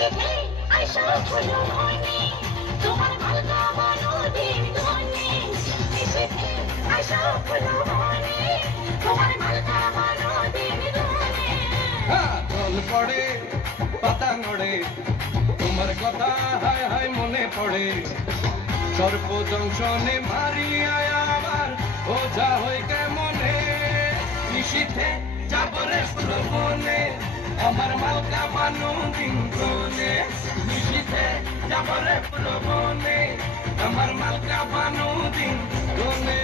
নিষেধে আইসা হলো মনে তোমার ভালকা নদীর ধ্বনি নিষেধে আইসা হলো মনে তোমার ভালকা নদীর ধ্বনি জল পড়ে পাতা নড়ে তোমার কথা হায় হায় মনে পড়ে সর্প দংশনে মারিয়া আবার ওঝা হই কেমনে নিশীথে যাবরে প্রবনে আমার মালকা বানু দিন কোনে নিশীথে যাবরে প্রবনে আমার মালকা বানু দিন কোনে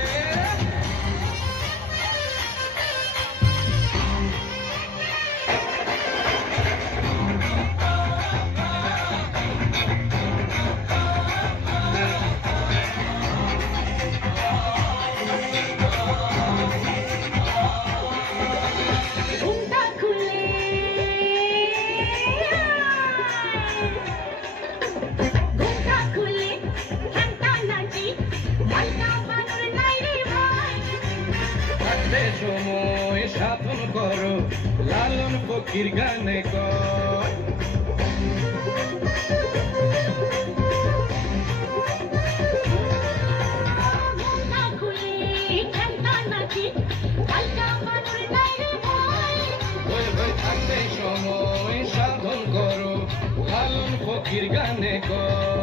সময় সাধন করো লালন ফকির গানে কর থাকতে সময় সাধন করো লালন ফকির গানে কর